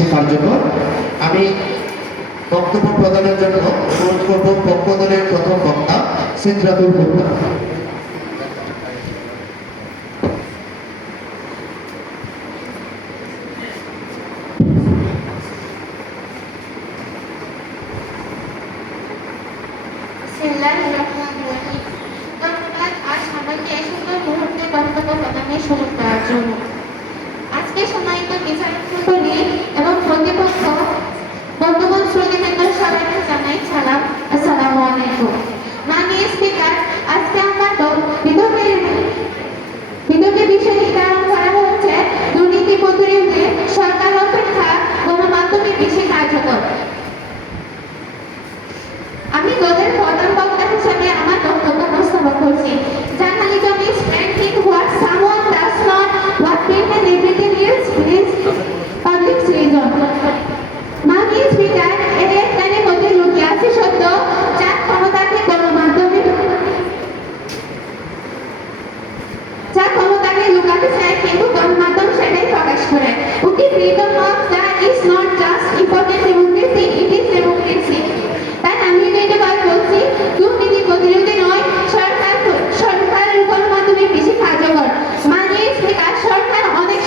বেশি কার্যকর। আমি বক্তব্য প্রদানের জন্য অনুরোধ করব পক্ষ দলের প্রথম বক্তা সিদ্ধাতুল বক্তা। আজকে সম্মানিত বিচারকমণ্ডলী এবং প্রতিপক্ষ বন্ধুগণ শ্রোতাবৃন্দ সবাইকে জানাই সালাম, আসসালামু আলাইকুম। মাননীয় স্পিকার, আজকে আমরা বিতর্কের বিষয় নির্ধারণ করা হচ্ছে দুর্নীতি প্রতিরোধে সরকার অপেক্ষা গণমাধ্যমে বেশি কার্যকর। আমি দলের প্রধান বক্তা হিসেবে আমার বক্তব্য উপস্থাপন করছি। Journalism is anything what someone does not, what print and everything else is public reason. মাননীয় স্পিকার, এর একটানের মধ্যে লুকিয়ে আছে সত্য, যার ক্ষমতাকে লুকাতে চায়, কিন্তু গণমাধ্যম সেটাই প্রকাশ করে। Okay, freedom of that is not just important democracy, it is democracy. তাই আমি এটা বলছি, দুর্নীতি প্রতিরোধে নয়, সরকারের গণমাধ্যমে বেশি কার্যকর। মাননীয় স্পিকার, সরকার অনেক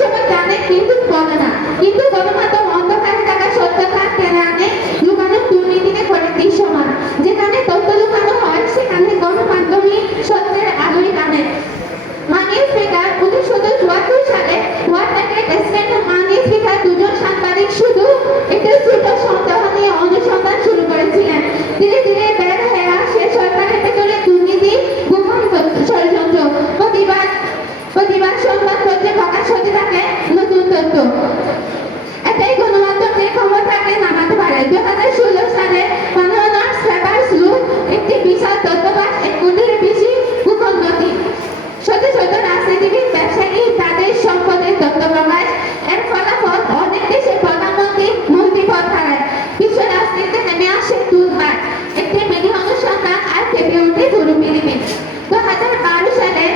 সময় জানে কিন্তু বলে না, কিন্তু গণমাধ্যম অন্ধকারে থাকা সত্যতা টেনে আনে, লুকানো দুর্নীতিকে করে দৃশ্যমান। যেখানে তথ্য লুকানো হয় সেখানে গণমাধ্যমই সত্যের আলোয় টানে। মাননীয় স্পিকার, 1974 সালে ওয়াটারগেট স্ক্যান্ডালে মাননীয় স্পিকার দুজন সাংবাদিক শুধু একটি ছোট সন্দেহ নিয়ে অনুসন্ধান শুরু করেছিলেন। ধীরে ধীরে বের হয়ে আসে সরকারের ভেতরে দুর্নীতি, গোপন ষড়যন্ত্র, প্রতিবাদ সংবাদপত্রে প্রকাশ হতে থাকে নতুন তথ্য। এটাই গণমাধ্যমের ক্ষমতাকে নামাতে পারে। 2016 সালে পানামা পেপারস লুট একটি বিশাল তথ্যবাস, 1 কোটির বেশি গোপন নথি, শত শত রাজনীতিবিদ, ব্যবসায়ী, তাদের সম্পদের তথ্য প্রকাশ। এর ফলাফল অনেক দেশের মন্ত্রী পদ হারায়, বিশ্ব রাজনীতিতে নেমে আসে তুলপাড়। একটি মিডিয়া অনুসন্ধান আর কেঁপে ওঠে পুরো পৃথিবী। 2012 সালে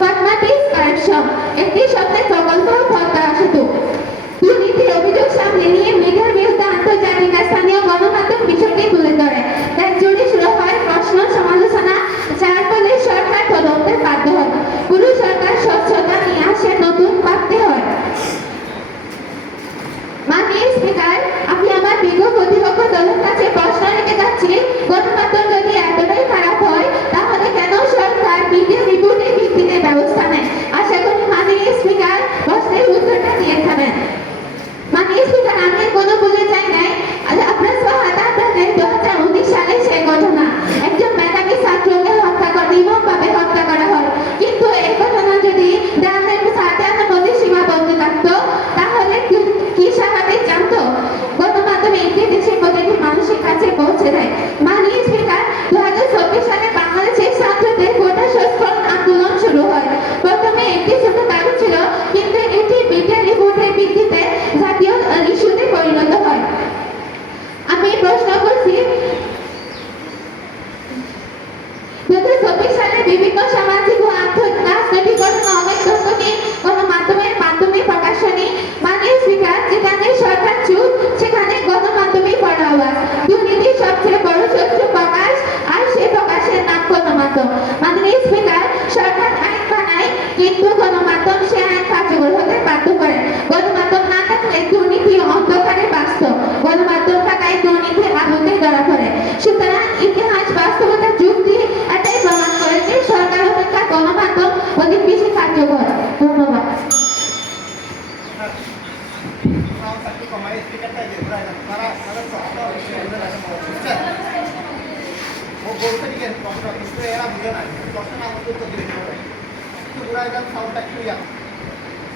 পদ্মাটিস কারাপশন একটি সপ্তাহে প্রকল্প পদ্মা সেতু দুর্নীতির অভিযোগ সামনে নিয়ে মিডিয়ার বিরুদ্ধে আন্তর্জাতিক স্থানীয় গণমাধ্যম বিষয়টি তুলে ধরে। তার জুড়ে শুরু হয় প্রশ্ন, সমালোচনা, যার ফলে সরকার তদন্তে বাধ্য হয়। পুরো সরকার স্বচ্ছতা নিয়ে আসে, নতুন ভাবতে হয়। মাননীয় স্পিকার, আমি আমার বিজ্ঞ প্রতিপক্ষ দলের কাছে প্রশ্ন রেখে যাচ্ছি, গণমাধ্যম যদি এতটাই খারাপ হয় তাহলে কেন সরকার মিডিয়া রিপোর্টের ভিত্তিতে ব্যবস্থা নেয়? আশা করি মাননীয় স্পিকার প্রশ্নের উত্তরটা দিয়ে থাকবেন। মাননীয় স্পিকার, আমি কোনো বলে চাই নাই, আপনার 2019 সালে সেই ঘটনা, একজন মেধাবী ছাত্রকে নির্মমভাবে হত্যা করা হয়। কিন্তু এই ঘটনা যদি সাধারণের মধ্যে সীমাবদ্ধ থাকতো তাহলে কি স্বাভাবিক জানতো? গণমাধ্যমে একটি দেশের প্রতিটি মানুষের কাছে পৌঁছে দেয়। মাননীয় স্পিকার, 2024 সালে বাংলাদেশের ছাত্রদের কোটা সংস্করণ আন্দোলন শুরু হয়। প্রথমে একটি ছোট দাবি ছিল, কিন্তু এটি মিডিয়া রিপোর্টের ভিত্তিতে জাতীয় ইস্যুতে পরিণত হয়। আমি প্রশ্ন করছি, 2024 সালে বিভিন্ন সামাজিক ও রাজনৈতিক ঘটনা অনেক তথ্যকে গণমাধ্যমের মাধ্যমে প্রকাশনী। মাননীয় স্পিকার, যেখানে সরকার চুপ সেখানে গণমাধ্যমে বড় আওয়াজ। দুর্নীতির সবচেয়ে বড় শত্রু প্রকাশ, আর সে প্রকাশের নাম গণমাধ্যম। মাননীয় স্পিকার, সরকার আইন বানায় কিন্তু গণমাধ্যম সে আইন কার্যকর হতে বাধ্য করে। গণমাধ্যম না থাকলে দুর্নীতি অন্ধকারে বাস্তব, গণমাধ্যম থাকায় দুর্নীতি আলোতে ধরা পড়ে। সুতরাং ইতিহাস, বাস্তবতা, যুক্তি এটাই প্রমাণ করে যে সরকার অপেক্ষা গণমাধ্যম অধিক বেশি কার্যকর। ধন্যবাদ।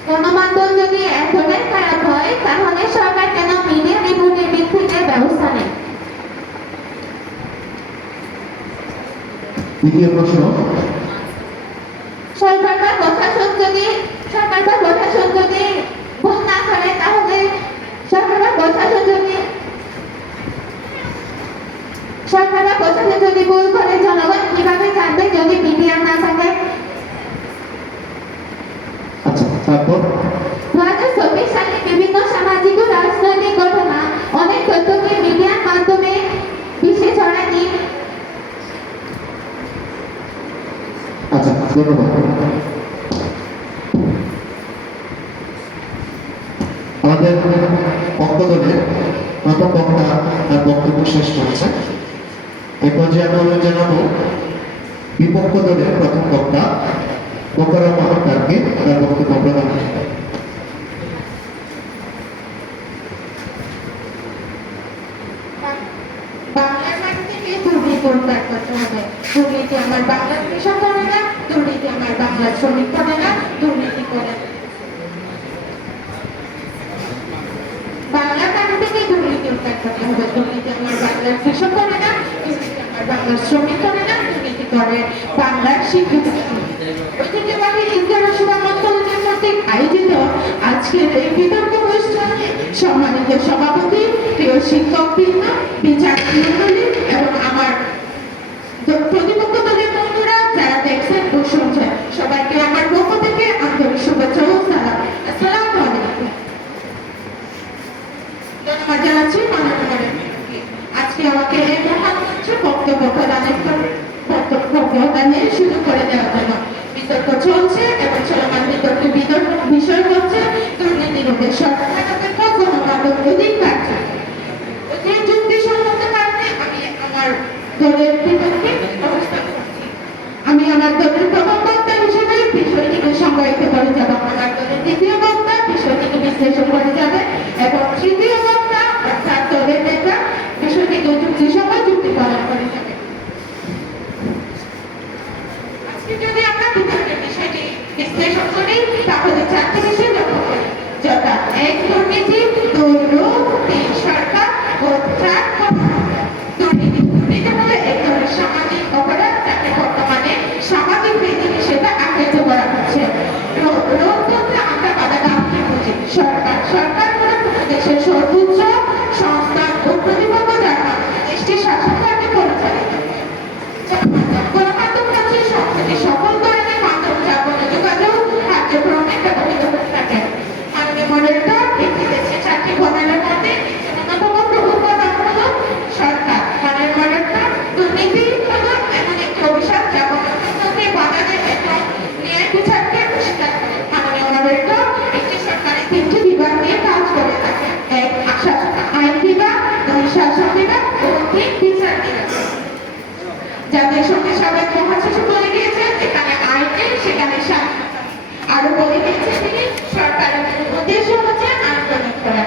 গণমাধ্যম যদি এতটাই খারাপ হয় তাহলে সরকার কেন মিডিয়া রিপোর্টের ভিত্তিতে ব্যবস্থা নেয়? দ্বিতীয় প্রশ্ন, সরকার বা প্রশাসন যদি ভুল না করে তাহলে সরকার বা প্রশাসন যদি ভুল করে জনগণ কিভাবে জানবে যদি মিডিয়া না থাকে? আচ্ছা, তারপর 2017 শক্তিশালী বিভিন্ন সামাজিক ও রাজনৈতিক ঘটনা অনেক তথ্যকে মিডিয়ার মাধ্যমে বিশ্বে ছড়ানি। আচ্ছা, ধন্যবাদ। আমাদের পক্ষ দলের প্রথম বক্তা তার বক্তব্য শেষ করেছে। এই পর্যায়ে আমরা অনুরোধ জানাবো বিপক্ষ দলের প্রথম বক্তা মোকাররম আহমেদকে তার বক্তব্য প্রদান করতে। বাংলার মাটি থেকে দুর্নীতি উদ্ধার করতে হবে। দুর্নীতি আমার বাংলার কৃষক করে না, দুর্নীতি আমার বাংলার শ্রমিক করে না, দুর্নীতি করে বাংলার মাটি থেকে দুর্নীতি উদ্ধার করতে হবে। দুর্নীতি আমার বাংলার কৃষক করে না, দুর্নীতি আমার বাংলার শ্রমিক করে না, দুর্নীতি করে বাংলার শিক্ষিত। ঐতিহ্যবাহী ঈদগাহ সুরামত কলেজের কর্তৃক আয়োজিত আজকের এই বিতর্ক অনুষ্ঠানে সম্মানিত সভাপতি, প্রিয় শিক্ষকবৃন্দ, বিচারক মণ্ডলী এবং আমার প্রতিপক্ষ দলের বন্ধুরা যারা দেখছেন ও শুনছেন, সবাইকে আমার পক্ষ থেকে আন্তরিক শুভেচ্ছা ও সালাম। আসসালামু আলাইকুম। ধন্যবাদ জানাচ্ছি মাননীয় আজকে আমাকে এই মহান মঞ্চে বক্তব্য প্রদানের শুরু করে দেওয়ার জন্য। বিতর্ক চলছে এবং চলমান বিতর্ক বিষয় হচ্ছে দুর্নীতি রোধে সরকার অপেক্ষা গণমাধ্যম অধিকার। যে যুক্তিসঙ্গত কারণে আমি আমার দলের বিপক্ষে অবস্থান করছি। আমি আমার দলের প্রথম বক্তা হিসেবে বিষয়টিকে সংজ্ঞায়িত করে যাব, আমার দলের দ্বিতীয় বক্তা বিষয়টিকে বিশ্লেষণ করে যাবে এবং তৃতীয় বক্তা অর্থাৎ দলের নেতা বিষয়টিকে যুক্তিসঙ্গত যুক্তি পালন করে যাবে। আজকে যদি আমরা বিতর্কের বিষয়টি বিশ্লেষণ করি তাহলে চারটি বিষয় লক্ষ্য করি, যথা ১ দুর্নীতি, ২ রোগ, ৩ সরকার ও ৪ দুর্নীতি। দুর্নীতি হলো এক ধরনের সামাজিক অপরাধ যাকে বর্তমানে সামাজিক রীতি হিসেবে আখ্যায়িত করা হচ্ছে। রোগ বলতে আমরা বাধাদামকে বুঝি। সরকার হলো কোনো দেশের সর্বোচ্চ সংস্থা ও প্রতিপক্ষ যার মাধ্যমে দেশটির শাসন কার্য পরিচালিত। গণমাধ্যম হচ্ছে সবথেকে সকল ধরনের মাধ্যম যা যোগাযোগ কার্যক্রমে ব্যবহৃত হয়ে থাকে। মাননীয় মডেলটা একটি দেশের ৪টি ঘটনার মধ্যে অন্যতম প্রমুখ ঘটনা হলো সরকার। মাননীয় মডেলটা দুর্নীতি হলো এমন একটি অভিশাপ যা গণতন্ত্রকে বাধা দেয় এবং ন্যায় বিচারকে অস্বীকার করে। মাননীয় মডেলটা একটি সরকারের ৩টি বিভাগ নিয়ে কাজ করে থাকে: ১ আইন বিভাগ, ২ শাসন বিভাগ ও ৩ বিচার বিভাগ। যাদের সঙ্গে সাবেক মহাসচিব বলে গিয়েছেন যেখানে আইন নেই সেখানে শাসন। আরো বলে গিয়েছেন তিনি সরকারের উদ্দেশ্য হচ্ছে আইন প্রয়োগ করা।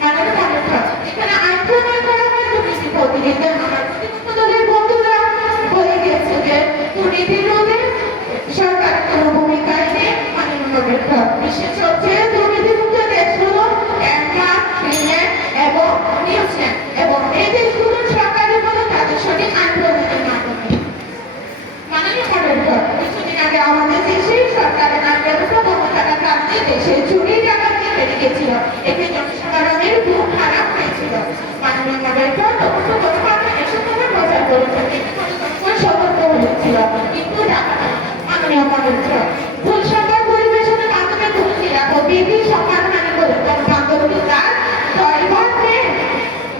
মাননীয় মডেলটা এখানে আইন প্রয়োগ করা হয় দুর্নীতি প্রতিরোধে। আমার প্রতিপক্ষ দলের বন্ধুরা বলে গিয়েছে যে দুর্নীতি রোধে সরকারের কোনো ভূমিকাই নেই। মাননীয় মডেলটা বিশ্বের সবচেয়ে দুর্নীতিমুক্ত দেশ হলো ডেনমার্ক, ফিনল্যান্ড এবং নিউজিল্যান্ড এবং এই দেশগুলোর সরকারি বলে তাদের সঠিক আইন প্রয়োগের মাধ্যমে। মাননীয় মডেলটা কিছুদিন আগে আমাদের দেশে সরকারের আইন ব্যবস্থা বন্ধ থাকার কারণে দেশে চুরি ডাকাতি বেড়ে গেছিল, এতে জনসাধারণের খুব খারাপ হয়েছিল। মাননীয় মডেলটা তখন গণমাধ্যম এসবভাবে প্রচার করেছে, সতর্ক হয়েছিল কিন্তু মাননীয় মডেলটা ভুল সংবাদ পরিবেশনের মাধ্যমে দুর্নীতি ও বিধি সমাধানের বলে গণমাধ্যমকে তার দায়ভার নেন।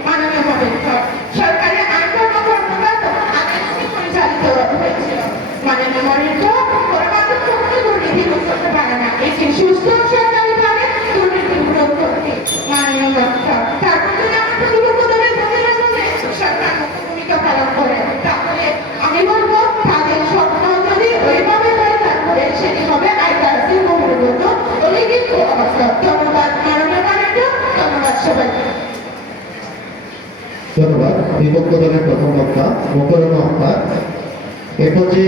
মাননীয় মডেলটা সরকারের আইন কর্মকর্তারা তখন আদালতে পরিচালিত হয়েছিল। মাননীয় মডেলটা গণমাধ্যম কখনো দুর্নীতি রোধ করতে পারে না, একটি সুস্থ সরকারিভাবে দুর্নীতি রোধ করতে। মাননীয় মডেলটা তারপর যদি আমার প্রতিপক্ষ দলের বন্ধুরা বলে সরকার মুখ্য ভূমিকা পালন করে, তাহলে আমি বলবো তাদের স্বপ্ন যদি ওইভাবে হয় তারপরে সেটি হবে আইকারাসি বহির্ভূত অলিখিত অবস্থা। ধন্যবাদ মাননীয় মডেলটা, ধন্যবাদ সবাইকে। ধন্যবাদ বিপক্ষ দলের প্রথম বক্তা মোকাররম আহমেদ। এরপর যে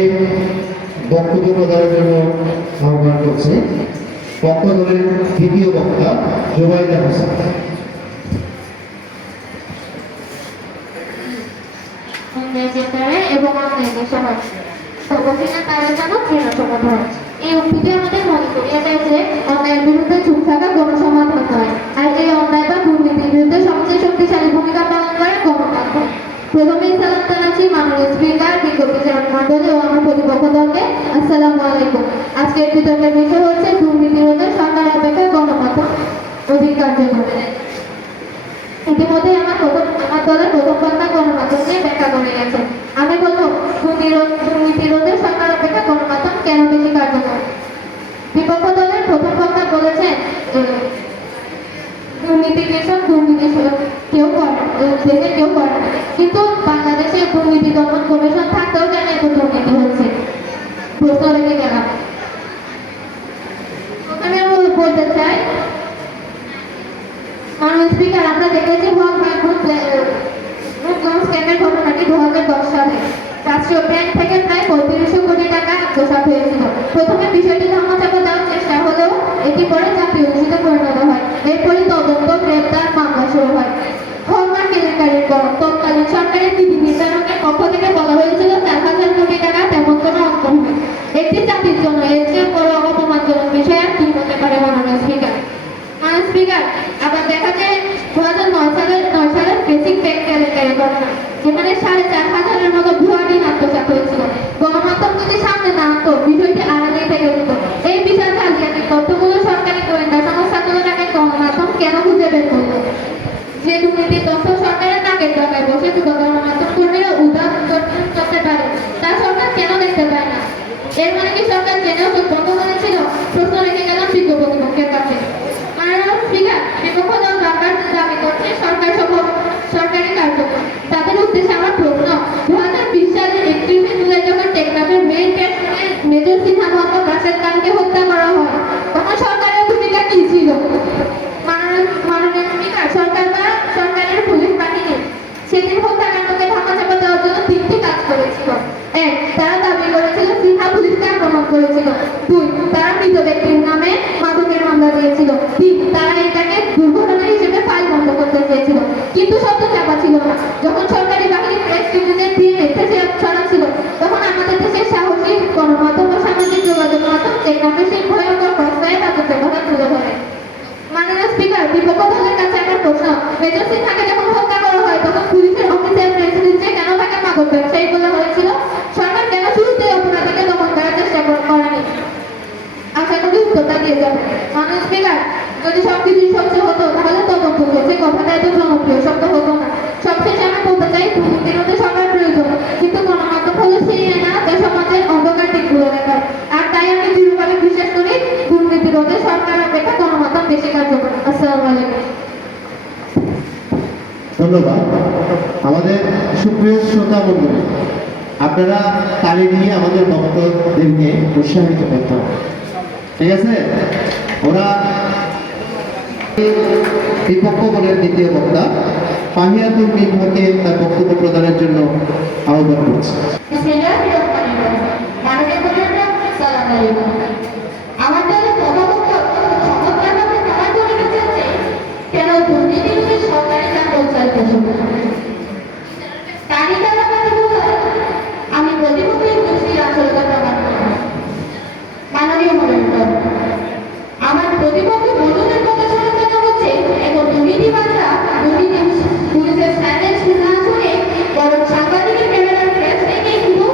বক্তব্য প্রদানের জন্য আহ্বান করছি পক্ষ দলের দ্বিতীয় বক্তা জুবাইদা হোসেন। এবং এই উক্তিটি আমাদের মনে করিয়ে দেয় যে অন্যায়ের বিরুদ্ধে চুপ থাকা গণসমাধান নয়, আর এই অন্যায় বা দুর্নীতির বিরুদ্ধে সবচেয়ে শক্তিশালী ভূমিকা পালন করে গণমাধ্যম। প্রথমে সালাম জানাচ্ছি মাননীয় স্পিকার, বিজ্ঞ বিচারক মণ্ডলী ও আমার প্রতিপক্ষ দলকে। আসসালামু আলাইকুম। আজকের বিতর্কের বিষয় হচ্ছে দুর্নীতি রোধে সরকার অপেক্ষা গণমাধ্যম। ইনভেস্টিগেশন দুর্নীতি কেউ করে, দেশে কেউ করে না। কিন্তু বাংলাদেশে দুর্নীতি দমন কমিশন থাকতেও কেন এত দুর্নীতি হচ্ছে, প্রশ্ন রেখে গেলাম। প্রথমে আমি বলতে চাই, মাননীয় স্পিকার, আমরা দেখেছি হক মাহমুদ স্ক্যামের ঘটনাটি 2010 সালে রাষ্ট্রীয় ব্যাংক থেকে প্রায় 3500 কোটি টাকা আত্মসাৎ হয়েছিল। প্রথমে বিষয়টি ধামাচাপা দেওয়ার চেষ্টা হলেও এটি পরে জাতীয় ইস্যুতে পরিণত হয়। এরপরই তদন্ত, গ্রেপ্তার, মামলা শুরু হয়। হলমার্ক কেলেঙ্কারির পর তৎকালীন সরকারের নীতি নির্ধারকের পক্ষ থেকে বলা হয়েছিল 4000 কোটি টাকা তেমন কোনো অঙ্ক নয়। একটি জাতির জন্য এর চেয়ে বড় অপমানজনক বিষয় আর কি হতে পারে মাননীয় স্পিকার? মাননীয় স্পিকার, আবার দেখা যায় 2009 সালের বেসিক ব্যাংক কেলেঙ্কারি ঘটনা, যেখানে 4500-এর মতো ভুয়া ঋণ আত্মসাৎ হয়েছিল। গণমাধ্যম যদি সামনে না আনতো, বিষয়টি আড়ালেই থেকে যেত। এই বিশাল জালিয়াতির তথ্যগুলো সরকারি গোয়েন্দা সংস্থাগুলোর আগে গণমাধ্যম কেন খুঁজে বের করলো? যে দুর্নীতির তথ্য সরকারের নাকের ডগায় বসে গণমাধ্যম কর্মীরা উদাহরণ করতে পারে, তা সরকার কেন দেখতে পায় না? এর মানে কি সরকার জেনেও চোখ বন্ধ করেছিল? প্রশ্ন রেখে গেলাম বিজ্ঞ প্রতিপক্ষের কাছে। মাননীয় স্পিকার, বিপক্ষ দল বারবার দাবি করছে সরকারি কার্যক্রম। তাদের উদ্দেশ্যে আমার প্রশ্ন, 2020 সালের 31 জুলাই যখন টেকনাফের মেইন ক্যান্টনে মেজর সিনহা মোহাম্মদ রাশেদ খানকে হত্যা করা হয়, তখন সরকারের ভূমিকা কি ছিল? মাননীয় স্পিকার, সরকারের পুলিশ বাহিনী সেদিন হত্যাকাণ্ডকে ধামাচাপা দেওয়ার জন্য 3টি কাজ করেছিল। 1, তারা দাবি করেছিল সিনহা পুলিশকে আক্রমণ করেছিল। 2, তারা মৃত ব্যক্তির নামে মাদকের মামলা দিয়েছিল। 3, তারা এটাকে দুর্ঘটনা হিসেবে ফাইল বন্ধ করতে চেয়েছিল। কিন্তু সত্য চাপা ছিল না। যখন সরকারি বাহিনী প্রেস রিলিজের দিয়ে মিথ্যে ছড়াচ্ছিল, তখন আমাদের দেশের সাহসী গণমাধ্যম ও সামাজিক যোগাযোগ মাধ্যম টেকনাফের সেই ভয়ঙ্কর প্রশ্রয়ে রাজত্বের কথা তুলে ধরে। মাননীয় স্পিকার, বিপক্ষ দলের কাছে আমার প্রশ্ন, মেজর সিনহাকে যখন হত্যা করা হয়, তখন পুলিশের অফিসিয়াল প্রেস রিলিজে কেন তাকে মাদক ব্যবসায়ী বলা হয়েছিল? সরকার কেন শুরুতে অপরাধীকে দমন করার চেষ্টা করেনি? আশা করি উত্তরটা দিয়ে যাবে। মাননীয় স্পিকার, যদি সবকিছু স্বচ্ছ হতো, তাহলে তদন্ত হয়েছে কথাটা এত জনপ্রিয় শব্দ হতো না। সবশেষে আমি বলতে চাই, দুর্নীতির মধ্যে সরকার প্রয়োজন, কিন্তু গণমাধ্যম হলো সেই আয়না যা সমাজের অন্ধকার দিকগুলো দেখায়। আর তাই আমি দৃঢ়ভাবে বিশ্বাস করি, দুর্নীতি রোধে সরকার অপেক্ষা গণমাধ্যম বেশি কার্যকর। আসসালামু আলাইকুম। ধন্যবাদ। আমাদের সুপ্রিয় শ্রোতা মণ্ডলী, আপনারা তালি দিয়ে আমাদের বক্তাদেরকে উৎসাহিত করতে হবে, ঠিক আছে? ওরা বিপক্ষ দলের দ্বিতীয় বক্তা ফাহিয়াতুল মিনহাকে তার বক্তব্য প্রদানের জন্য আহ্বান করছি। মাননীয় প্রধানমন্ত্রী, আসসালামু আলাইকুম। আমাদের কেন দুর্নীতির সরকারি পঞ্চায়েত আমি প্রতিপক্ষের দৃষ্টির আসলতা প্রমাণ করব। মাননীয় মনোনীত, আমার প্রতিপক্ষ বন্ধুদের কথা শুনে মনে হচ্ছে এখন দুর্নীতিবাজরা দুর্নীতি পুলিশের সাইলেন্স না শুনে বরং সাংবাদিকের ক্যামেরার ফ্ল্যাশ থেকে শুধু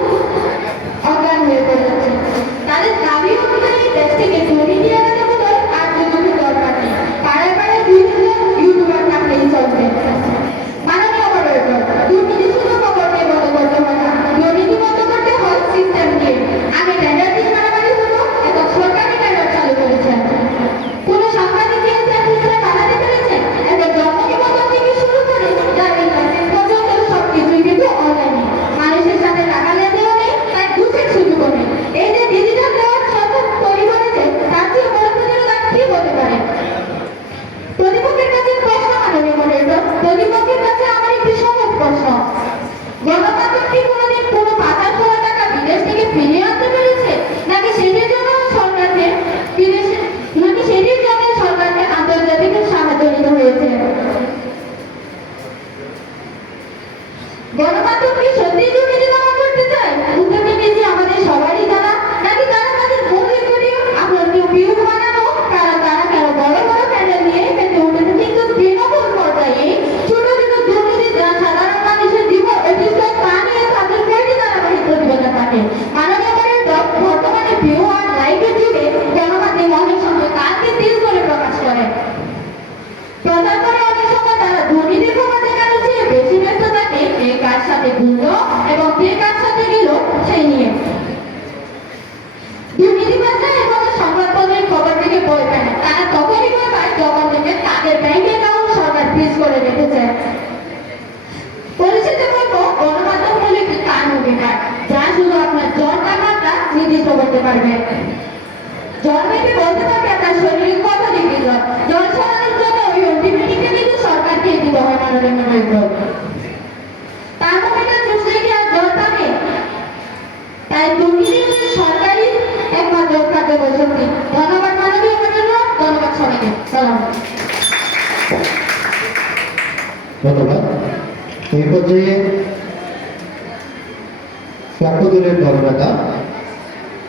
রেখেছে। পরিশেষে বলবো, গণমাধ্যম হলো একটি কানুন বিভাগ, যা শুধু আপনার জ্বর তাপমাত্রা নির্দিষ্ট করতে পারবে। জ্বর মেপে বলতে পারবে আপনার শরীরে কত ডিগ্রি জ্বর। জ্বর সারানোর জন্য ওই অ্যান্টিবায়োটিকটা কিন্তু সরকারকে দিতে হয় মাননীয় মেম্বার। থার্মোমিটার চুষলে কি আর জ্বর থাকে? তাই দুর্নীতি হচ্ছে সরকারি একমাত্র খাদ্য বৈষম্য। ধন্যবাদ মাননীয় মেম্বার, ধন্যবাদ সবাইকে। সালাম। ধন্যবাদ। এই পর্যায়ে পক্ষদলের দলনেতা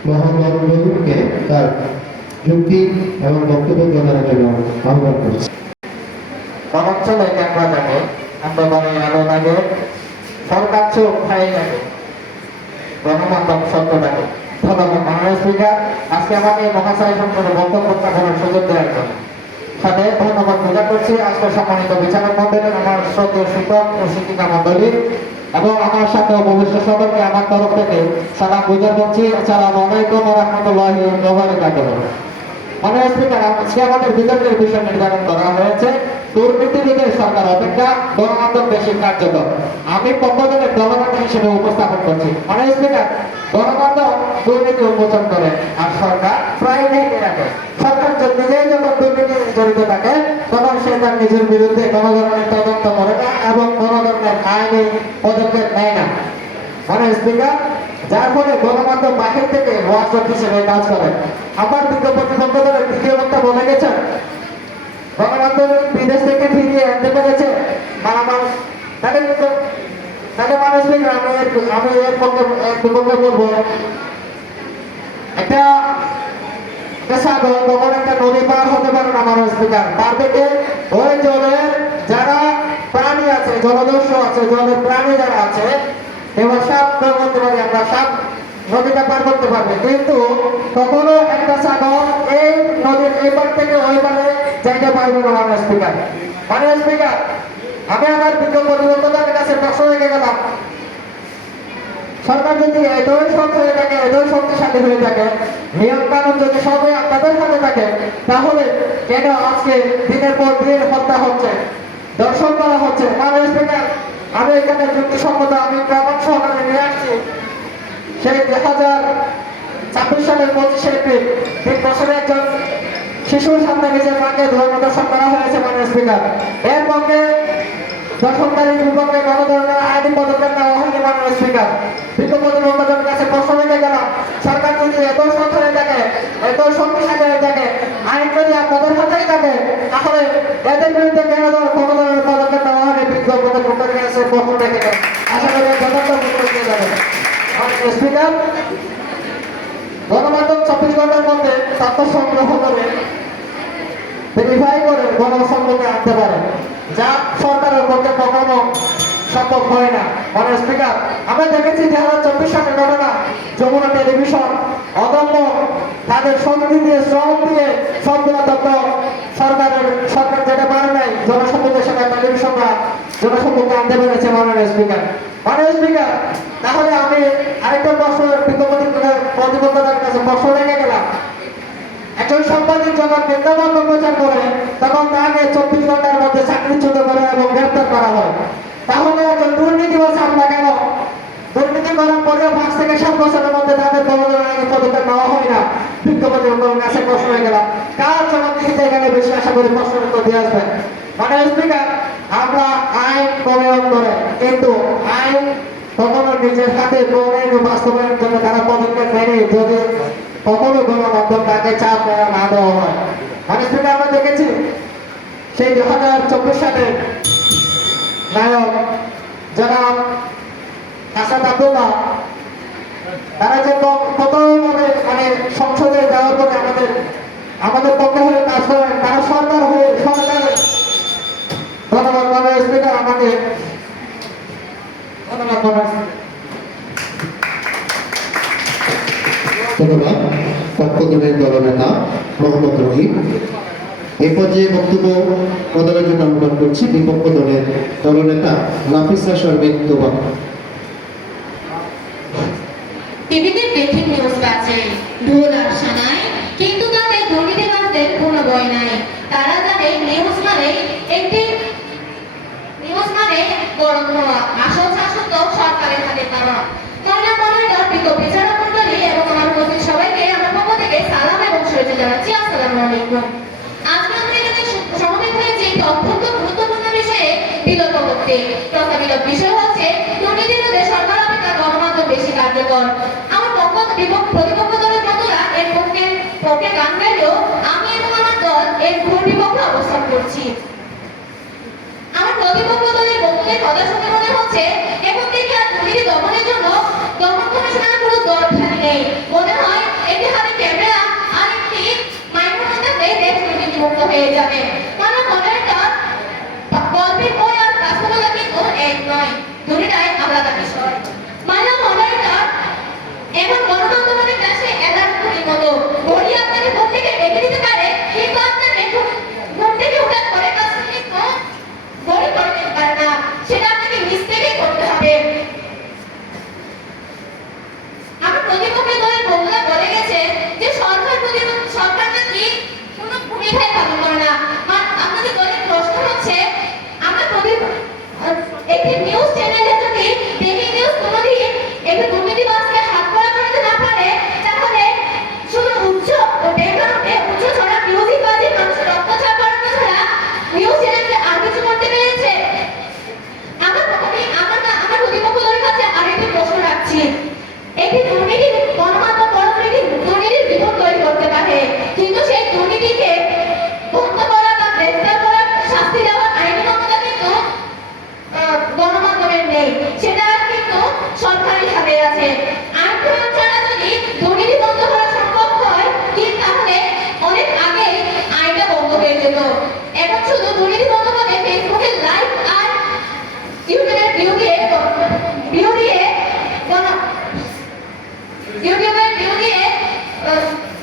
মোহাম্মদ রহিমকে তার যুক্তি এবং বক্তব্য প্রদানের জন্য আহ্বান করছি। বনাঞ্চলে ক্যাংরা থাকে, আন্দোলনে আলো লাগে, সরকার চোখ খাই লাগে, গণমাধ্যম সত্য থাকে। ধন্যবাদ মাননীয় স্পিকার, আজকে আমাকে মহাশয় সংসদে বক্তব্য রাখার সুযোগ দেওয়ার জন্য। সাথে ধন্যবাদ প্রদান করছি আজকে সম্মানিত বিচারক মন্ডলী, আমার শ্রদ্ধেয় শিক্ষক ও শিক্ষিকা মন্ডলী এবং আমার সাথে উপবিষ্ট সকলকে আমার তরফ থেকে সালাম বুঝার করছি। আসসালামু আলাইকুম ওয়া রাহমাতুল্লাহি ওয়া বারাকাতুহু। মাননীয় স্পিকার, আজকে আমাদের বিতর্কের বিষয় নির্ধারণ করা হয়েছে দুর্নীতিবিদের সরকার অপেক্ষা গণমাধ্যম বেশি কার্যকর। আমি পক্ষদলের দলনেতা হিসেবে উপস্থাপন করছি। মাননীয় স্পিকার, গণমাধ্যম দুর্নীতি উন্মোচন করে আর সরকার প্রায় ঢেকে রাখে। সরকার নিজেই যখন দুর্নীতি জড়িত থাকে তখন সে তার নিজের বিরুদ্ধে কোনো ধরনের তদন্ত করে না এবং কোনো ধরনের আইনি পদক্ষেপ নেয় না। মাননীয় স্পিকার, যার ফলে গণমাধ্যম বাহির থেকে ওয়াচডগ হিসেবে কাজ করে। আমার বিজ্ঞপ্তি পক্ষদলের দ্বিতীয় বক্তা বলে গেছেন, গণমাধ্যম বিদেশ থেকে ফিরিয়ে আনতে পেরেছে মালামাল। তাহলে মাননীয় স্পিকার, আমি এর পক্ষে বলবো, একটা সাগর কখন একটা নদী পার হতে পারে না মাননীয় স্পিকার, তার থেকে ওই জলের যারা প্রাণী আছে, জলদস্যু আছে, জলের প্রাণী যারা আছে, এবার সাপ করতে পারি, আমরা সাপ নদীটা পার করতে পারবে, কিন্তু কখনো একটা সাগর এই নদীর এই পার থেকে ওই পারে যাইতে পারবে না মাননীয় স্পিকার। মাননীয় স্পিকার, আমি আমার বিজ্ঞপ্তির কাছে প্রশ্ন রেখে গেলাম, সরকার যদি এতই সৎ হয়ে থাকে, এতই শক্তিশালী হয়ে থাকে, নিয়ম কানুন যদি সবই আপনাদের হাতে থাকে, তাহলে কেন আজকে দিনের পর দিন হত্যা হচ্ছে, দর্শন করা হচ্ছে? মাননীয় স্পিকার, আমি এখানে যুক্তিসম্মত আমি প্রমাণ সহকারে নিয়ে আসছি। সেই 2026 সালের 25 এপ্রিল 3 বছরের একজন শিশুর সামনে নিজের মাকে ধর্ম দর্শন করা হয়েছে মাননীয় স্পিকার। এর পক্ষে দর্শনকারীর বিপক্ষে কোনো ধরনের আইনি পদক্ষেপ নেওয়া হয়নি মাননীয় স্পিকার। বিজ্ঞপ্তি মন্ত্রণালয়ের কাছে প্রশ্ন রেখে গেলাম, সরকার যদি এত সৎ হয়ে থাকে, এত শক্তিশালী হয়ে থাকে, আইন যদি আপনাদের হাতেই থাকে, তাহলে এদের বিরুদ্ধে কেন কোনো ধরনের পদক্ষেপ নেওয়া হয়নি? বিজ্ঞপ্তি মন্ত্রণালয়ের কাছে প্রশ্ন রেখে গেলাম, আশা করি যথার্থ উত্তর দিয়ে যাবেন। মাননীয় স্পিকার, গণমাধ্যম 24 ঘন্টার মধ্যে তথ্য সংগ্রহ করে ভেরিফাই করে গণসম্মুখে আনতে পারে, যা সরকারের পক্ষে কখনো সম্ভব হয় না। মাননীয় স্পিকার, আমরা দেখেছি 2024 সালের ঘটনা, যমুনা টেলিভিশন অদম্য তাদের শক্তি দিয়ে, শ্রম দিয়ে সবগুলো তথ্য সরকার যেটা পারে নাই জনসম্মুখে, সেটা টেলিভিশনরা জনসম্মুখে আনতে পেরেছে। মাননীয় স্পিকার, মাননীয় স্পিকার, তাহলে আমি আরেকটা প্রশ্ন বিজ্ঞপ্তি প্রতিবদ্ধতার কাছে প্রশ্ন রেখে গেলাম, একজন সাংবাদিক যখন বিজ্ঞাপন প্রচার করে তখন তাকে 24 ঘন্টার মধ্যে চাকরিচ্যুত করে এবং গ্রেপ্তার করা হয়, তাহলে একজন দুর্নীতিবাজ আমরা কেন দুর্নীতি করার পরেও 5 থেকে 7 বছরের মধ্যে তাদের কোনো ধরনের আইনি পদক্ষেপ নেওয়া হয় না? বিজ্ঞপ্তি কাছে প্রশ্ন হয়ে গেলাম, কার জবাবদিহিতে এখানে বেশি? আশা করি প্রশ্নের উত্তর দিয়ে আসবেন। মাননীয় স্পিকার, আমরা আইন প্রণয়ন করে কিন্তু আইন কখনো নিজের হাতে প্রণয়ন বাস্তবায়নের জন্য তারা পদক্ষেপ নেয়নি, যদি কখনো গণমাধ্যম তাকে চাপ না দেওয়া হয়। মাননীয় স্পিকার, আমরা দেখেছি সেই 2024 সালের নায়ক জনাব আসাদ আব্দুল্লাহ, তারা যে কতভাবে সংসদে যাওয়ার পরে আমাদের পক্ষে হয়ে কাজ করেন, তারা সরকার হয়ে সরকারের। ধন্যবাদ মাননীয় স্পিকার, আমাকে ধন্যবাদ। ধন্যবাদ পক্ষদলের দলনেতা মোহাম্মদ রহিম। এই পর্যায়ে বক্তব্য প্রদানের জন্য আহ্বান করছি বিপক্ষ দলের দলনেতা নাফিসা শারমিন তোবা। টিভিতে ব্রেকিং নিউজ আছে, ঢোল আর সানাই, কিন্তু তাদের দুর্নীতিবাজদের কোনো ভয় নাই। তারা জানে নিউজ মানে একটি বরং আসল শাসন তো সরকারের হাতে পাওয়া। মনে মনে বিজ্ঞ বিচারক মন্ডলী এবং আমার উপস্থিত সবাইকে আমার পক্ষ থেকে সালাম এবং শুভেচ্ছা জানাচ্ছি। আসসালামু আলাইকুম। আজকে আমরা এখানে সমবেত হয়েছি একটি অত্যন্ত গুরুত্বপূর্ণ বিষয়ে বিতর্ক করতে। প্রস্তাবিত বিষয় হচ্ছে দুর্নীতি রোধে সরকার অপেক্ষা গণমাধ্যম বেশি কার্যকর। আমার প্রতিপক্ষ দলের বন্ধুরা এর পক্ষে গান গাইলেও আমি এবং আমার দল এর ঘোর বিপক্ষে অবস্থান করছি। আমার প্রতিপক্ষ দলের বন্ধুদের কথা শুনে মনে হচ্ছে এখন থেকে আর দুর্নীতি দমনের জন্য দমন কমিশনের কোনো দরকার নেই। মনে হয় একটি হাতে ক্যামেরা আর একটি মাইক্রোফোন থাকলে দেশ দুর্নীতিমুক্ত হয়ে যাবে। মানে মডেলটা গল্পের বই আর বাস্তবতা কিন্তু এক নয়, দুটোটাই আলাদা বিষয়। মানে মডেলটা এখন গণমাধ্যমের কাছে এলাকার মতো ঘড়ি আপনাকে ঘুম থেকে ডেকে দিতে পারে, কিন্তু আপনাকে ঘুম থেকে ওঠার পরে কাছে কিন্তু ঘড়ি করে দিতে পারে না। সেটা আপনাকে নিজ থেকেই করতে হবে। আমার প্রতিপক্ষের দলের বন্ধুরা বলে গেছে যে সরকার নাকি কোনো ভূমিকাই পালন করে না। আপনাদের দলের প্রশ্ন হচ্ছে আমরা একটি নিউজ চ্যানেলে যদি ব্রেকিং নিউজ কোনোদিন একটি দুর্নীতিবাজকে হাত করা করতে না পারে, তাহলে শুধু উচ্চ ছড়া মিউজিক বাজে মানুষের রক্তচাপ বাড়ানো ছাড়া নিউজ চ্যানেলকে আর কিছু করতে পেরেছে? আমার প্রতিপক্ষ দলের কাছে আরেকটি প্রশ্ন রাখছি। একটি দুর্নীতি গণমাধ্যম দুর্নীতির বিপদ তৈরি করতে পারে, কিন্তু সেই দুর্নীতিকে বন্ধ করা বা গ্রেফতার করা, শাস্তি দেওয়ার আইনি ক্ষমতা কিন্তু গণমাধ্যমের নেই। সেটা কিন্তু সরকারি হাতে আছে। আইন প্রয়োগ ছাড়া যদি দুর্নীতি বন্ধ করা সম্ভব হয়, ঠিক তাহলে অনেক আগেই আইনটা বন্ধ হয়ে যেত। এখন শুধু দুর্নীতি বন্ধ করতে ফেসবুকে লাইভ আর ইউটিউবের ভিউ দিয়ে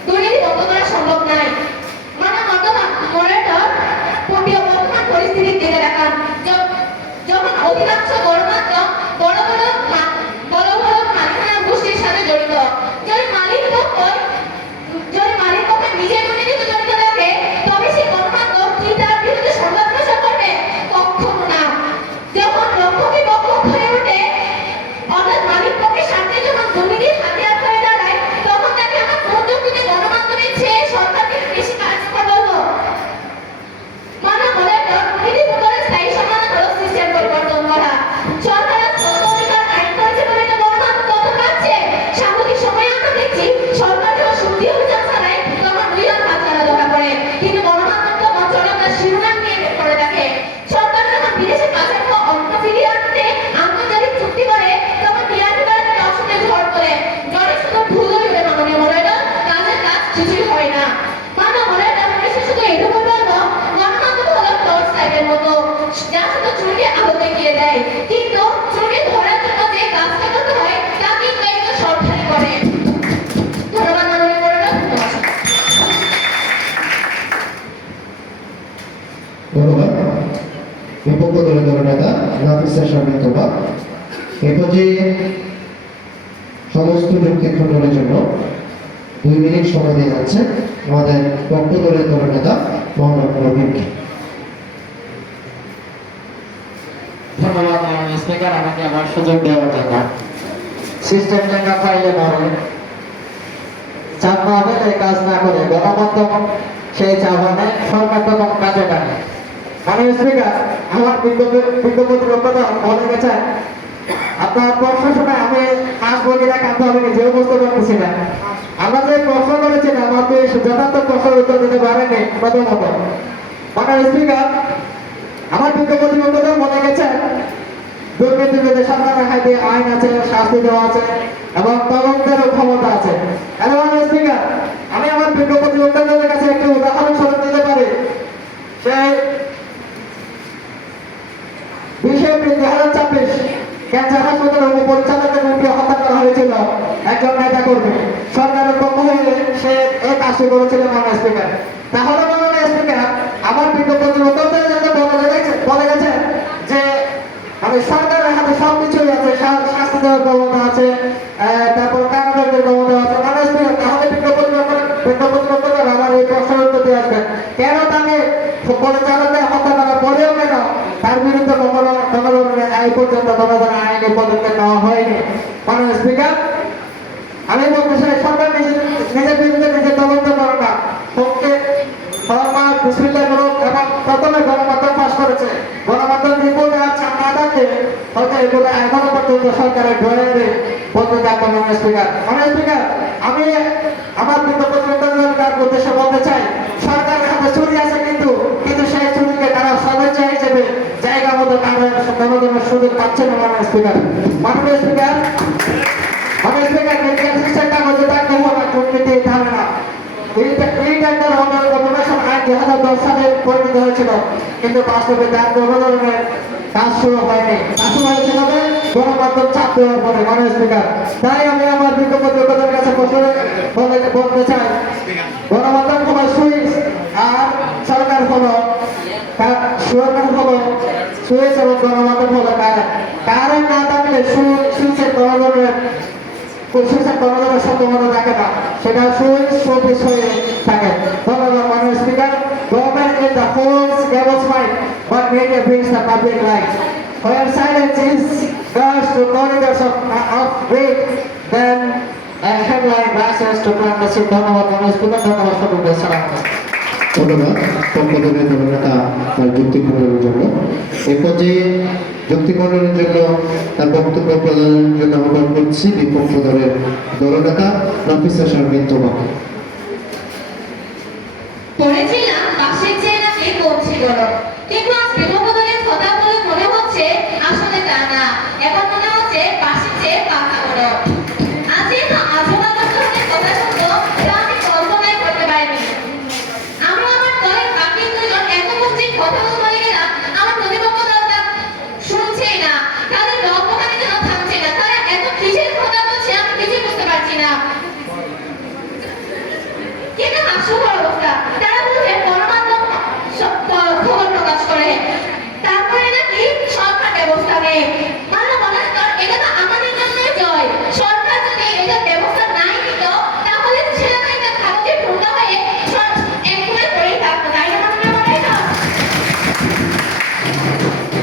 দুর্নীতি বন্ধ করা সম্ভব নয়। মানে বর্তমান পরিস্থিতির দিকে দেখান, যখন অধিকাংশ গণমাধ্যম বড় বড় মালিকানা গোষ্ঠীর সাথে জড়িত। যদি মালিক পক্ষ নিজে দুর্নীতিতে জড়িত থাকে, তবে সেই গণমাধ্যম কি তার বিরুদ্ধে সংবাদ প্রচার করবে? কখনো না। যখন রক্ষকের পক্ষ হয়ে ওঠে, অর্থাৎ মালিক পক্ষের স্বার্থে যখন দুর্নীতির হাতিয়ার হয়ে দাঁড়ায়, তখন তাকে আমরা কোন যুক্তিতে গণমাধ্যমের চেয়ে সরকারকে বেশি কার্যকর বলবো? মানে দুর্নীতি মুক্তের স্থায়ী সমাধান হলো সিস্টেম পরিবর্তন করা। সরকারের অধিকার আইন করেছে বলে তো গণমাধ্যম তত পাচ্ছে। সাম্প্রতিক সময়ে আমরা দেখছি সরকার যখন শুদ্ধি অভিযান চালায়, তখন 2 লাখ হাজারা ধরা পড়ে, কিন্তু গণমাধ্যম তো মঞ্চলতার শিরোনাম নিয়ে বের করে দেখে। সরকার যখন বিদেশে কাজের পর অর্থ ফিরিয়ে আনতে আন্তর্জাতিক চুক্তি করে, তখন টিআরপি বাড়াতে অসুবিধে ঝড় করে জলে শুধু ভুলই হবে। মাননীয় মডেল কাজের কাজ কিছুই হয় না। মাননীয় মডেল পরিশেষে শুধু এটুকু বলবো, গণমাধ্যম হলো টর্চ লাইটের মতো, যা শুধু চুরিকে আলো দেখিয়ে দেয়, কিন্তু চুরি ধরার জন্য যে কাজটা করতে হয় তা কিন্তু একজন সরকারই করে। ধন্যবাদ মাননীয় মডেল। ধন্যবাদ বিপক্ষ দলের নেতা নাফিসা শারমিন তোবা। এ পর্যায়ে সমস্ত যুক্তি খণ্ডনের জন্য 2 মিনিট সময় দিয়ে যাচ্ছে আমাদের পক্ষ দলের নেতা মোহাম্মদ রবিনকে। ধন্যবাদ মাননীয় স্পিকার, আমাকে আমার সুযোগ দেওয়ার জন্য। সিস্টেম লেখা ফাইলে মরে চাপ না হলে কাজ না করে গণমাধ্যম সেই চাপানে সরকার তখন কাজে টানে। মাননীয় স্পিকার, আমার বিজ্ঞপ্তি বলে গেছেন আপনার প্রশ্ন শুনে আমি আসবো কিনা কাঁদতে হবে নিজেও বুঝতে পারতেছিলাম। আমরা যে প্রশ্ন করেছিলাম আপনি যথার্থ প্রশ্নের উত্তর দিতে পারেননি। প্রথমত মাননীয় স্পিকার, আমার বিজ্ঞপ্তি বলে গেছেন দুর্নীতি বিরোধী সরকারের হাতে আইন আছে, শাস্তি দেওয়া আছে এবং তদন্তেরও ক্ষমতা আছে। মাননীয় স্পিকার, আমি আমার বিজ্ঞপ্তি বক্তাদের কাছে একটি উদাহরণ স্বরূপ দিতে পারি। সেই 20 এপ্রিল 2024 ক্যান্সার হাসপাতালের উপপরিচালকের রূপে হত্যা করা হয়েছিল একজন নেতা কর্মী। সরকারের পক্ষ হয়ে সে এই কাজটি করেছিল মাননীয় স্পিকার। তাহলে মাননীয় স্পিকার, আমার বিজ্ঞপ্তি বক্তাদের বলে গেছে যে সরকারের হাতে সবকিছুই আছে, শাস্তি দেওয়ার ক্ষমতা আছে, তারপর কারাদণ্ডের ক্ষমতা আছে। মাননীয় স্পিকার, তাহলে বিজ্ঞপ্তি বক্তারা আমার এই প্রশ্নের উত্তর দিয়ে আসবেন, কেন তাকে পরিচালকের হত্যা করার পরেও কেন তার বিরুদ্ধে কখনো এই পর্যন্ত কোনো ধরনের আইনি পদক্ষেপ নেওয়া হয়নি। মাননীয় স্পিকার, আমি বলতে চাই সরকার নিজের বিরুদ্ধে নিজে তদন্ত করে না, পক্ষে ফরমার বিসমিল্লাহ গ্রুপ এবং প্রথমে গণমাধ্যম পাশ করেছে। গণমাধ্যম রিপোর্ট আছে না থাকে হয়তো এগুলো এখনো পর্যন্ত সরকারের ড্রয়ারে বলতে থাকবেন। মাননীয় স্পিকার, মাননীয় স্পিকার, আমি আমার কিন্তু প্রতিনিধিত্বের উদ্দেশ্যে বলতে চাই সরকারের হাতে চুরি আছে, কিন্তু সেই চুরিকে তারা সদস্য হিসেবে জায়গা মতো তাদের কোনো ধরনের সুযোগ পাচ্ছে না। মাননীয় স্পিকার, মাননীয় স্পিকার, মাননীয় স্পিকার, মেডিকেল সিস্টেমটা মধ্যে থাকতে হবে দুর্নীতি থামে না। এই টেন্ডার অটোমেশন আইন 2010 সালে পরিণত হয়েছিল, কিন্তু বাস্তবে তার কোনো ধরনের কাজ শুরু হয়নি। কাজ শুরু হয়েছিল গণমাধ্যম চাপ দেওয়ার পরে। মাননীয় স্পিকার, তাই আমি আমার বিজ্ঞপ্তি যোগ্যতার কাছে বলতে চাই গণমাধ্যম হলো সুইচ আর সরকার হলো সুইচ এবং গণমাধ্যম হলো কারেন্ট না থাকলে সুইচের কোনো ধরনের সম্ভাবনা থাকে না, সেটা সুইচ শোপিস হয়ে থাকে। ধন্যবাদ। মাননীয় speaker, government is the whole devil's mind, but media brings the public light. When silence is guards to corridors of weight, then a headline rises to plant the seed. ধন্যবাদ। মাননীয় speaker, ধন্যবাদ সকলকে। সালাম। ধন্যবাদ পক্ষদলের দলনেতা তার যুক্তি খণ্ডনের জন্য। এই পর্যায়ে যুক্তি খণ্ডনের জন্য তার বক্তব্য প্রদানের জন্য আহ্বান করছি বিপক্ষ দলের দলনেতা নাফিসা শারমিন তোমাকে। পড়েছিলাম বাসের চেয়ে নাকি পড়ছিল না, কিন্তু আজ বিপক্ষ দলের কথা বলে মনে হচ্ছে আসলে তা না, এখন মনে হচ্ছে বাসের চেয়ে পাকা বড়। আজ এত আজবাব ধরনের কথা শুনতো যা আমি কল্পনাই করতে পারিনি। আমি আমার দলের বাকি দুজন এত মসজিদ কথা বলে গেলাম, আমার প্রতিপক্ষ দলটা শুনছেই না, তাদের লক্ষ্যখানি যেন থামছে না। তারা এত কিসের কথা বলছে আমি কিছুই বুঝতে পারছি না। কিন্তু হাস্যকর অবস্থা, তারা বলছে গণমাধ্যম খবর প্রকাশ করে, তারপরে নাকি সরকার ব্যবস্থা নেই। এটা তো আমাদের জন্যই জয়। সরকার যদি এটা ব্যবস্থা নাই নিত তাহলে সেনাবাহিনীর কাগজে ঠুনকা হয়ে একবারে পড়েই থাকতো, তাই না? মনে হয় না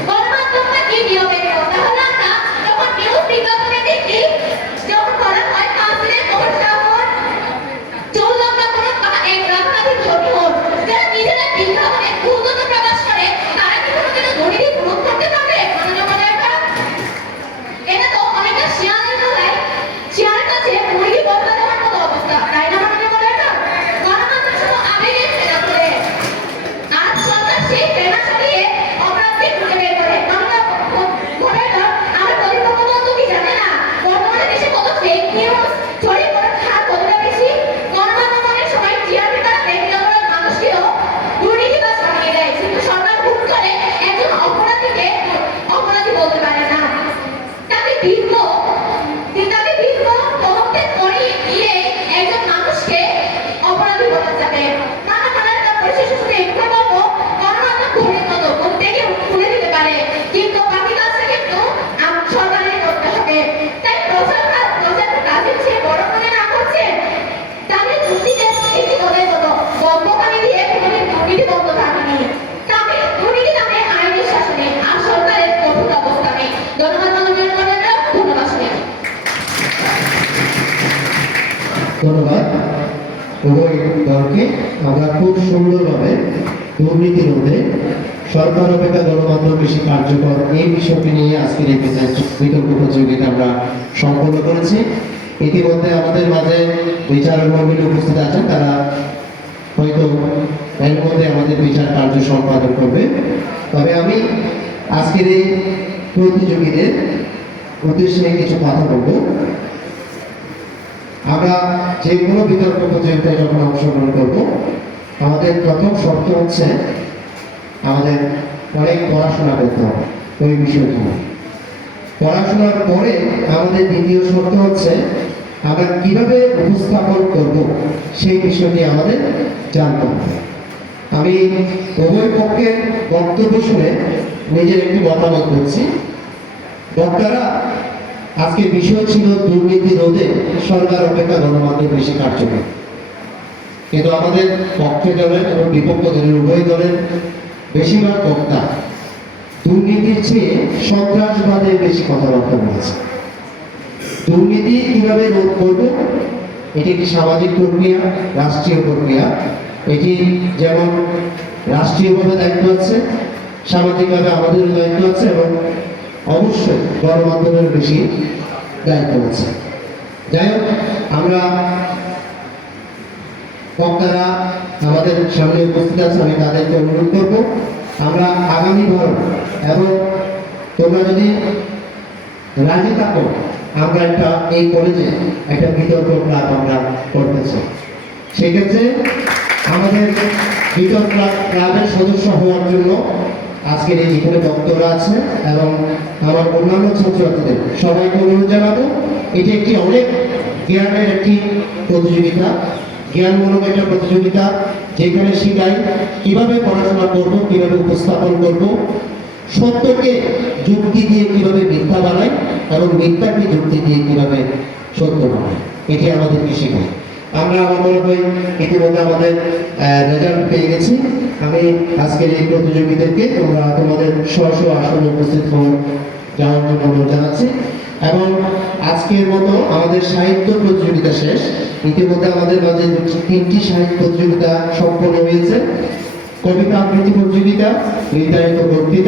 গণমাধ্যমটা কি নিয়মে নিল? তাহলে আমরা যখন নিউজ বিজ্ঞাপনে দেখি যখন করা হয় কাউন্সিলের ভোট যখন 14 আমরা কোনো এক রাজনৈতিক ধর্মী হোক যারা নিজেরা বিজ্ঞাপনে ভুলতথ্য প্রকাশ করে, তারা কি কোনোদিনও দুর্নীতি প্রয়োগ করতে পারবে? মাননীয় মহোদয়রা, এটা তো অনেকটা শিয়ালের কাছে মুরগি বদলা দেওয়ার মতো অবস্থা, তাই না? মাননীয় মহোদয়রা, গণমাধ্যম শুধু আবেগের খেলা করে, আর সরকার সেই প্রেরণা সরিয়ে অপরাধকে খুঁজে বের করে। মাননীয় মহোদয়রা, আমার প্রতিপক্ষ দল তো কি জানে না বর্তমানে দেশে কত ফেক নিউজ ছড়িয়ে পড়ার হার কতটা বেশি? গণমাধ্যম অনেক সময় টিআরপি দ্বারা ব্যক্তিগত মানুষকেও দুর্নীতিবাজ বানিয়ে দেয়, কিন্তু সরকার হুট করে একজন অপরাধীকে অপরাধী বলতে পারে না। তাকে দীর্ঘ তদন্তের পরে গিয়ে একজন মানুষকে অপরাধী বলা যাবে। পরিশেষে শুধু একটু বলবো, গণমাধ্যম ঘুরের মতো প্রত্যেকে খুলে দিতে পারে, কিন্তু বাকি কাজটা কিন্তু সরকারের করতে হবে। তাই প্রচার কাজের চেয়ে বড় মনে না করছে তাদের দুর্নীতির একটি দলের মতো গল্পকারী দিয়ে কোনোদিন দুর্নীতি বন্ধ থাকেনি। তবে দুর্নীতি নামে আইনের শাসনে আর সরকারের কঠোর অবস্থা নেই। ধন্যবাদ। মাননীয় মহোদয়রা, ধন্যবাদ। ধন্যবাদ উভয় দলকে। আমরা খুব সুন্দরভাবে দুর্নীতি রোধে সরকার অপেক্ষা গণমাধ্যম বেশি কার্যকর এই বিষয়টি নিয়ে আজকের এই বিতর্ক প্রতিযোগিতা আমরা সম্পন্ন করেছি। ইতিমধ্যে আমাদের মাঝে বিচারক মণ্ডলী উপস্থিত আছেন, তারা হয়তো এর মধ্যে আমাদের বিচার কার্য সম্পাদন করবে। তবে আমি আজকের এই প্রতিযোগীদের উদ্দেশ্যে কিছু কথা বলবো। আমরা যে কোনো বিতর্ক প্রতিযোগিতায় যখন অংশগ্রহণ করবো, আমাদের প্রথম শর্ত হচ্ছে আমাদের অনেক পড়াশোনা করতে হবে ওই বিষয়টি। পড়াশোনার পরে আমাদের দ্বিতীয় শর্ত হচ্ছে আমরা কিভাবে উপস্থাপন করব সেই বিষয়টি আমাদের জানতে হবে। আমি উভয় পক্ষের বক্তব্য শুনে নিজের একটি মতামত করছি। বক্তারা আজকের বিষয় ছিল দুর্নীতি রোধে সরকার অপেক্ষা গণমাধ্যম বেশি কার্যকর, কিন্তু আমাদের পক্ষে দলের এবং বিপক্ষ দলের উভয় দলের বেশিরভাগ বক্তা দুর্নীতির চেয়ে সন্ত্রাসবাদের বেশি কথাবার্তা বলেছে। দুর্নীতি কিভাবে রোধ করব, এটি একটি সামাজিক প্রক্রিয়া, রাষ্ট্রীয় প্রক্রিয়া। এটি যেমন রাষ্ট্রীয়ভাবে দায়িত্ব আছে, সামাজিকভাবে আমাদেরও দায়িত্ব আছে এবং অবশ্যই গণমাধ্যমের বেশি দায়িত্ব আছে। যাই হোক, আমরা বক্তারা আমাদের সামনে উপস্থিত আছে, আমি তাদেরকে অনুরোধ করব আমরা আগামীবার এবং তোমরা যদি রাজি থাকো, আমরা এই কলেজে একটা বিতর্ক ক্লাব আমরা করতেছি। সেক্ষেত্রে আমাদের বিতর্ক ক্লাবের সদস্য হওয়ার জন্য আজকের এই যেখানে বক্তরা আছে এবং আমার অন্যান্য ছাত্রছাত্রীদের সবাইকে অনুরোধ জানাবো, এটি একটি অনেক জ্ঞানের একটি প্রতিযোগিতা, জ্ঞানমূলক একটা প্রতিযোগিতা, যেখানে শিখাই কিভাবে পড়াশোনা করব, কিভাবে উপস্থাপন করব, সত্যকে যুক্তি দিয়ে কিভাবে মিথ্যা বানায় এবং মিথ্যাকে যুক্তি দিয়ে কিভাবে সত্য বানায়, এটি আমাদেরকে শেখায়। আমরা আমার মনে হয় ইতিমধ্যে আমাদের রেজাল্ট পেয়ে গেছি। আমি আজকের এই প্রতিযোগীদেরকে তোমাদের স্ব আসনে উপস্থিত যাওয়ার জন্য অনুরোধ জানাচ্ছি। এবং আজকের মতো আমাদের সাহিত্য প্রতিযোগিতা শেষ। ইতিমধ্যে আমাদের মাঝে 3টি সাহিত্য প্রতিযোগিতা সম্পন্ন হয়েছে: কবিতা আবৃত্তি প্রতিযোগিতা, নির্ধারিত বক্তৃতা